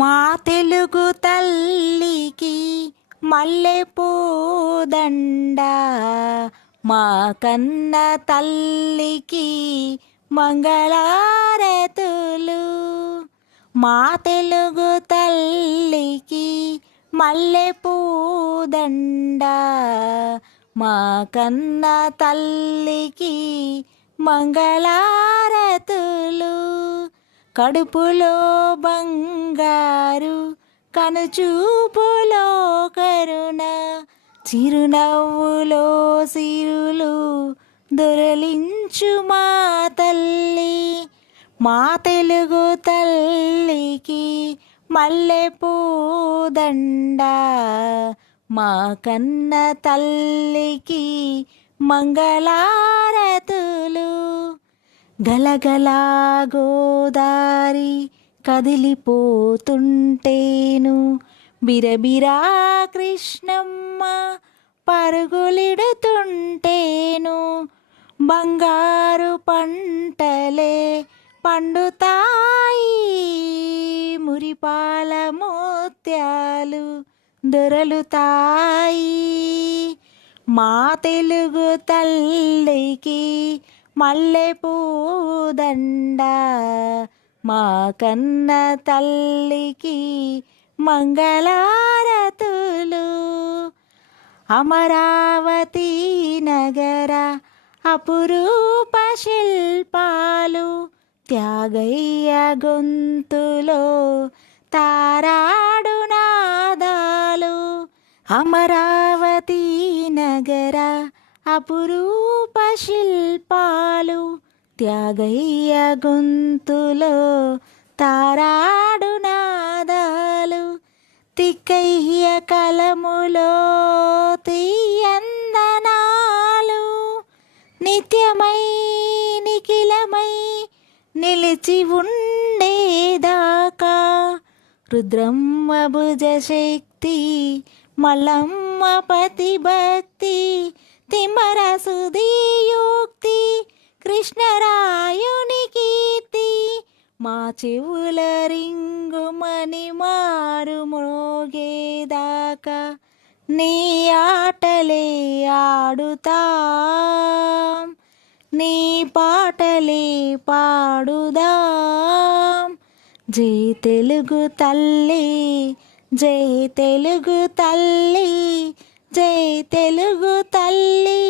మా తెలుగు తల్లికి మల్లెపూదండ, మా కన్న తల్లికి మంగళారతులు. మా తెలుగు తల్లికి మల్లెపూదండ, మా కన్న తల్లికి మంగళారతులు. కడుపులో బంగారు, కనుచూపులో కరుణ, చిరునవ్వులో సిరులు దొరలించు మా తల్లి. మా తెలుగు తల్లికి మల్లెపూదండ, మా కన్న తల్లికి మంగళారతులు. గలగలా గోదారి కదిలిపోతుంటేను, బిరబిరా కృష్ణమ్మ పరుగులిడుతుంటేను, బంగారు పంటలే పండుతాయి, మురిపాల ముత్యాలు దొరలుతాయి. మా తెలుగు తల్లికి మల్లెపూదండ, మా కన్న తల్లికి మంగళారతులు. అమరావతి నగర అపురూప శిల్పాలు, త్యాగయ్య గొంతులో తారాడు నాదాలు. అమరావతి నగర అపురూప శిల్పాలు, త్యాగయ్య గొంతులో తారాడు నాదాలు. తిక్కయ్య కలములో తీయందనాలు, నిత్యమై నిఖిలమై నిలిచి ఉండేదాకా. రుద్రమ్మ భుజశక్తి, మల్లమ్మ పతిభక్తి, తిమ్మర సుధీయుక్తి, కృష్ణరాయుని కీర్తి. మా చెవుల రింగుమని మారు మ్రోగేదాకా నీ ఆటలే ఆడుతాం, నీ పాటలే పాడుదాం. జై తెలుగు తల్లి, జై తెలుగు తల్లి, జై తెలుగు తల్లి.